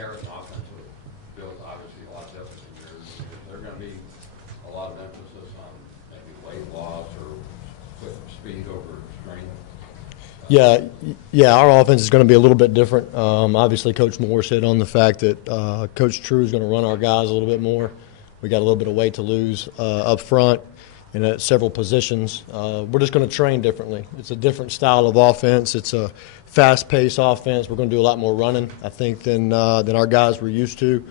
Harris offense feels obviously a lot different than yours. Is there going to be a lot of emphasis on maybe weight loss or quick speed over strength? Yeah, our offense is going to be a little bit different. Obviously, Coach Morris hit on the fact that Coach True is going to run our guys a little bit more. We got a little bit of weight to lose up front and at several positions. We're just going to train differently. It's a different style of offense. It's a fast-paced offense. We're going to do a lot more running, I think, than our guys were used to.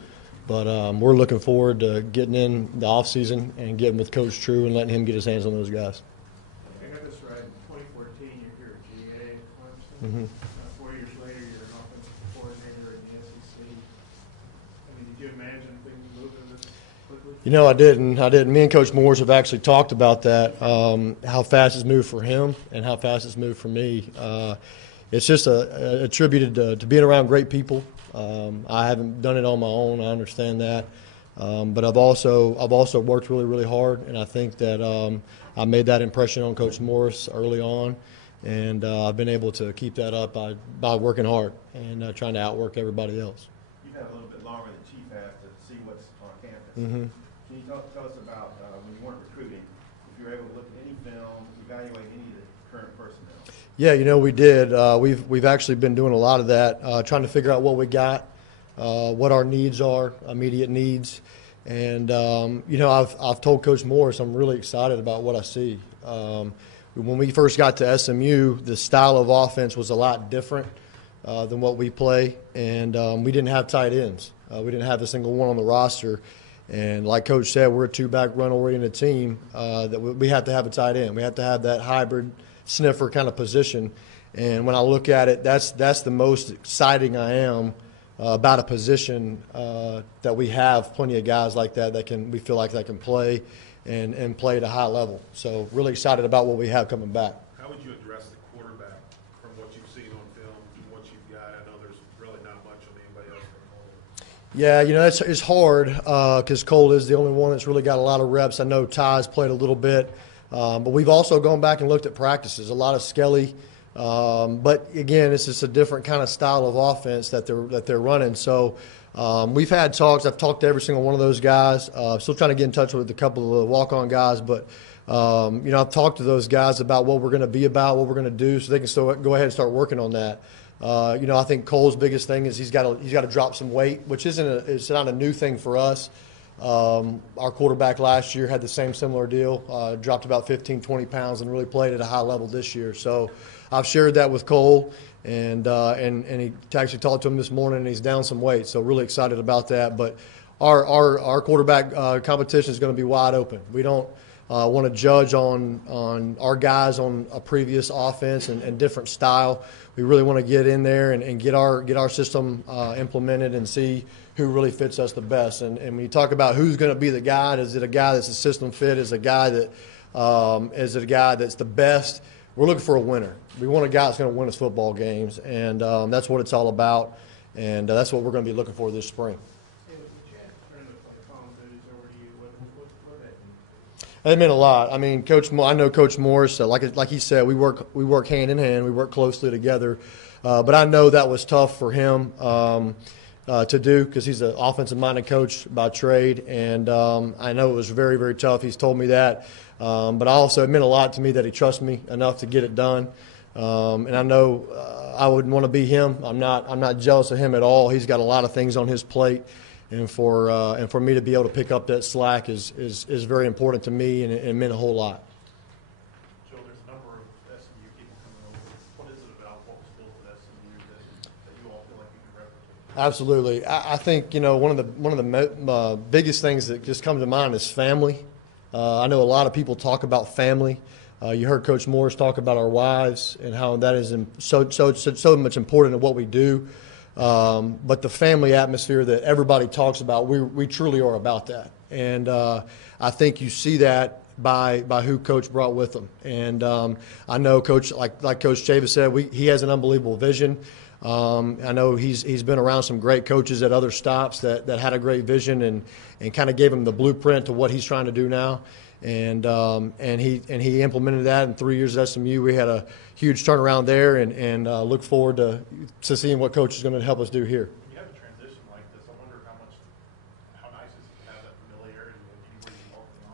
But we're looking forward to getting in the offseason and getting with Coach True and letting him get his hands on those guys. I got this right. In 2014, you're here at GA, Mm-hmm. 4 years later, you're an offensive coordinator in the SEC. I mean, did you imagine things moving this quickly? You know, I didn't. Me and Coach Morris have actually talked about that, how fast it's moved for him and how fast it's moved for me. It's just attributed to being around great people. I haven't done it on my own. I understand that. But I've also worked really, really hard, and I think that I made that impression on Coach Morris early on. And I've been able to keep that up by working hard and trying to outwork everybody else. You've had a little bit longer than Chief has to see what's on campus. Mm-hmm. Can you tell us about when you weren't recruiting, if you were able to look at any film, evaluate any of the current personnel? Yeah, you know, we did. We've actually been doing a lot of that, trying to figure out what we got, what our needs are, immediate needs. And, you know, I've told Coach Morris I'm really excited about what I see. When we first got to SMU, the style of offense was a lot different than what we play, and we didn't have tight ends. We didn't have a single one on the roster. And like Coach said, we're a two-back run-oriented team that we have to have a tight end. We have to have that hybrid sniffer kind of position. And when I look at it, that's the most exciting I am about a position that we have plenty of guys like that we feel like they can play and play at a high level. So really excited about what we have coming back. How would you address the quarterback from what you've seen on film and what you've got? I know there's really not much on anybody else from Cole. Yeah, you know, it's hard because Cole is the only one that's really got a lot of reps. I know Ty's played a little bit, but we've also gone back and looked at practices. A lot of Skelly, but again, it's just a different kind of style of offense that they're running. So we've had talks. I've talked to every single one of those guys. Still trying to get in touch with a couple of the walk-on guys, but you know, I've talked to those guys about what we're going to be about, what we're going to do, so they can still go ahead and start working on that. You know, I think Cole's biggest thing is he's got to drop some weight, which it's not a new thing for us. Our quarterback last year had the similar deal, dropped about 15, 20 pounds and really played at a high level this year. So I've shared that with Cole, and he actually talked to him this morning, and he's down some weight. So really excited about that. But our quarterback competition is going to be wide open. We don't want to judge on our guys on a previous offense and different style. We really want to get in there and get our system implemented and see who really fits us the best. And when you talk about who's going to be the guy, is it a guy that's a system fit? Is it a guy that's the best? We're looking for a winner. We want a guy that's going to win us football games, and that's what it's all about. And that's what we're going to be looking for this spring. It meant a lot. I mean, I know Coach Morris. Like he said, we work hand in hand. We work closely together. But I know that was tough for him to do because he's an offensive-minded coach by trade, and I know it was very, very tough. He's told me that. But also, it meant a lot to me that he trusts me enough to get it done. And I know I wouldn't want to be him. I'm not jealous of him at all. He's got a lot of things on his plate. And for me to be able to pick up that slack is very important to me, and it meant a whole lot. Joe, there's a number of SMU people coming over. What is it about what was built at SMU that you all feel like you can replicate? Absolutely. I think, you know, one of the biggest things that just come to mind is family. I know a lot of people talk about family. You heard Coach Morris talk about our wives and how that is so much important in what we do. But the family atmosphere that everybody talks about, we truly are about that. And I think you see that by who Coach brought with him. And I know Coach, like Coach Chavis said, he has an unbelievable vision. I know he's been around some great coaches at other stops that had a great vision and kind of gave him the blueprint to what he's trying to do now. And he implemented that in 3 years at SMU. We had a huge turnaround there, and look forward to seeing what Coach is going to help us do here. When you have a transition like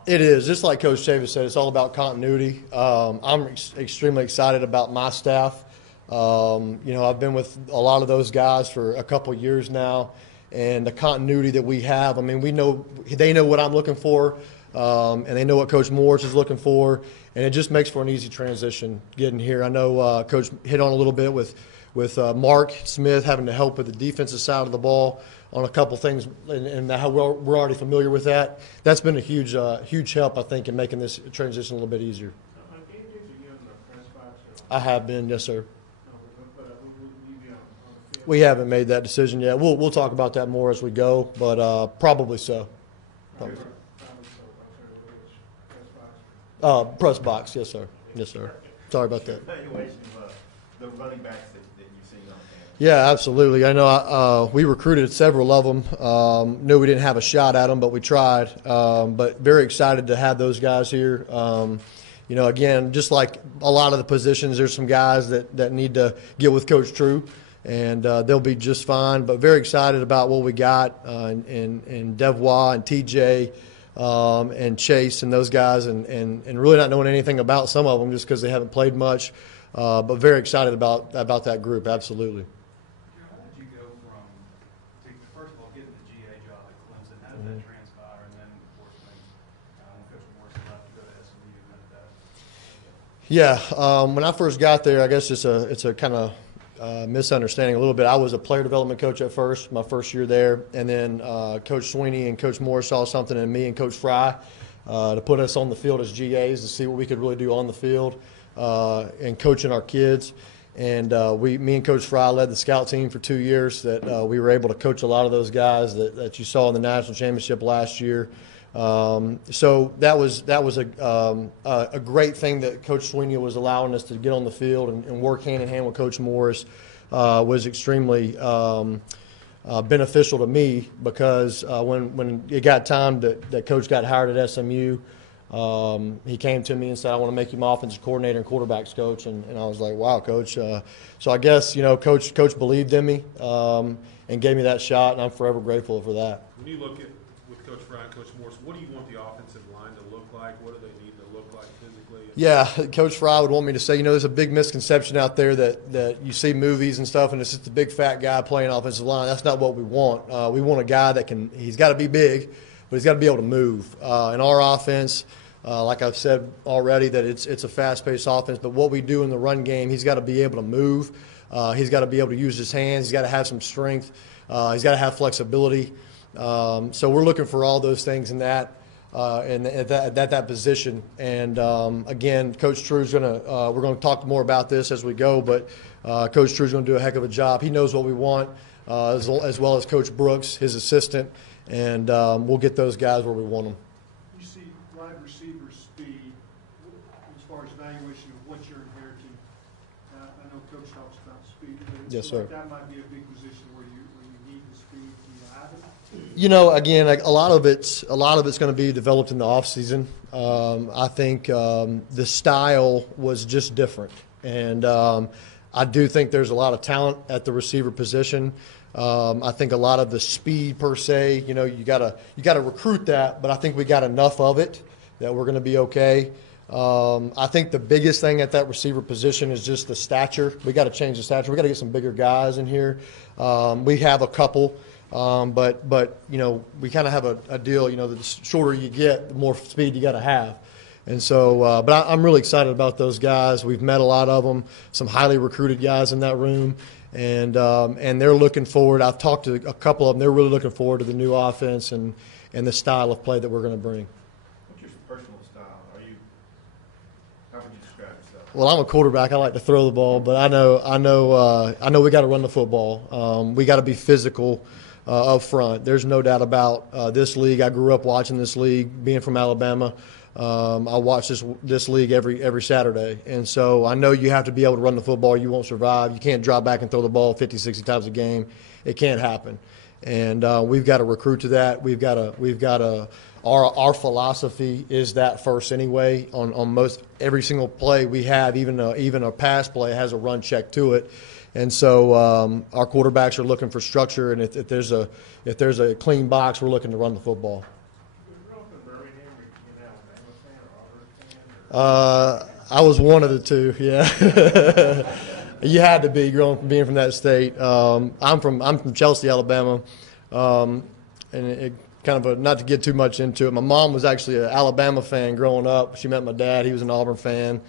It is. Just like Coach Chavis said, it's all about continuity. I'm extremely excited about my staff. I've been with a lot of those guys for a couple of years now, and the continuity that we have, I mean, they know what I'm looking for, and they know what Coach Morris is looking for, and it just makes for an easy transition getting here. I know Coach hit on a little bit with Mark Smith having to help with the defensive side of the ball on a couple things, and how we're already familiar with that. That's been a huge help, I think, in making this transition a little bit easier. I have been, yes, sir. We haven't made that decision yet. We'll talk about that more as we go, but probably so. Press box, yes, sir. Yes, sir. Sorry about that. Evaluation of the running backs that you've seen on campus. Yeah, absolutely. I know we recruited several of them. Knew we didn't have a shot at them, but we tried. But very excited to have those guys here. Again, just like a lot of the positions, there's some guys that need to get with Coach True, and they'll be just fine. But very excited about what we got in Devois and TJ and Chase and those guys, and really not knowing anything about some of them just because they haven't played much. But very excited about that group, absolutely. How did you go from, first of all, getting the GA job at Clemson? How did that transpire? And then, of course, when Coach Morris left to go to SMU, how did that? Yeah, when I first got there, I guess it's a kind of misunderstanding a little bit. I was a player development coach at first, my first year there, and then Coach Sweeney and Coach Morris saw something in me and Coach Fry to put us on the field as GAs to see what we could really do on the field and coaching our kids. And me and Coach Fry led the scout team for 2 years. That we were able to coach a lot of those guys that you saw in the national championship last year. So that was a great thing that Coach Sweeney was allowing us to get on the field and work hand in hand with Coach Morris. Was extremely beneficial to me because when it got time that Coach got hired at SMU, he came to me and said, "I want to make you my offensive coordinator and quarterbacks coach." And I was like, "Wow, Coach." So I guess Coach believed in me and gave me that shot, and I'm forever grateful for that. When you look at with Coach Fry and Coach Morris, what do you want the offensive line to look like? What do they need to look like physically? Yeah, Coach Fry would want me to say, there's a big misconception out there that you see movies and stuff, and it's just a big fat guy playing offensive line. That's not what we want. We want a guy he's got to be big, but he's got to be able to move. In our offense, like I've said already, that it's a fast-paced offense, but what we do in the run game, he's got to be able to move. He's got to be able to use his hands. He's got to have some strength. He's got to have flexibility. So we're looking for all those things in that. At that position, and again, Coach True's we're gonna talk more about this as we go, but Coach True's gonna do a heck of a job. He knows what we want, as well as Coach Brooks, his assistant, and we'll get those guys where we want them. You see wide receiver speed as far as evaluation of what you're inheriting. I know Coach talks about speed, but Yes, sir. that might be a big position where you need the speed. Do you have it? Again, a lot of it's going to be developed in the off season. I think the style was just different, and I do think there's a lot of talent at the receiver position. I think a lot of the speed per se, you gotta recruit that, but I think we got enough of it that we're going to be okay. I think the biggest thing at that receiver position is just the stature. We got to change the stature. We got to get some bigger guys in here. We have a couple. But we kind of have a deal, the shorter you get, the more speed you got to have. And so, but I'm really excited about those guys. We've met a lot of them, some highly recruited guys in that room, and they're looking forward. I've talked to a couple of them. They're really looking forward to the new offense and the style of play that we're going to bring. What's your personal style? How would you describe yourself? Well, I'm a quarterback. I like to throw the ball, but I know we got to run the football. We got to be physical. Up front. There's no doubt about this league. I grew up watching this league, being from Alabama. I watch this league every Saturday. And so I know you have to be able to run the football. You won't survive. You can't drop back and throw the ball 50, 60 times a game. It can't happen. And we've got to recruit to that. Our philosophy is that first anyway. On most every single play we have, even a pass play has a run check to it. And so our quarterbacks are looking for structure, and if there's a clean box, we're looking to run the football. Growing up in Birmingham, in I was one of the two. Yeah, you had to be being from that state. I'm from Chelsea, Alabama, and it kind of not to get too much into it. My mom was actually an Alabama fan growing up. She met my dad; he was an Auburn fan,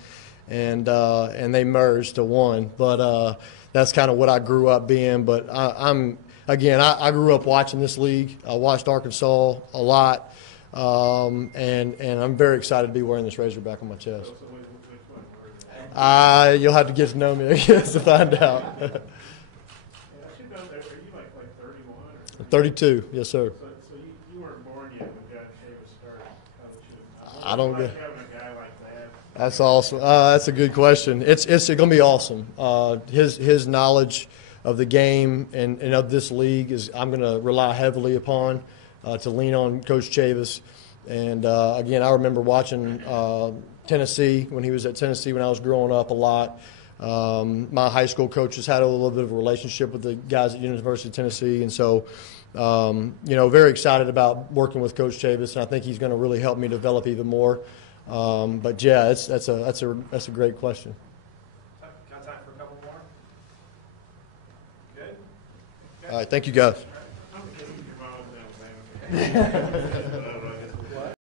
and they merged to one. But that's kind of what I grew up being. But I grew up watching this league. I watched Arkansas a lot, and I'm very excited to be wearing this Razorback on my chest. So which one were you? You'll have to get to know me, I guess, to find out. Yeah, I should know, are you like 31 or? 32, yes, sir. So you weren't born yet when John Davis started coaching. I don't like get- having a guy like that. That's awesome. That's a good question. It's going to be awesome. His knowledge of the game and of this league I'm going to rely heavily upon to lean on Coach Chavis. And again, I remember watching Tennessee when he was at Tennessee when I was growing up a lot. My high school coaches had a little bit of a relationship with the guys at University of Tennessee, and so very excited about working with Coach Chavis, and I think he's going to really help me develop even more. But yeah, that's a great question. Got time for a couple more? Good? All right, thank you guys. I'm kidding, your mom, no, man.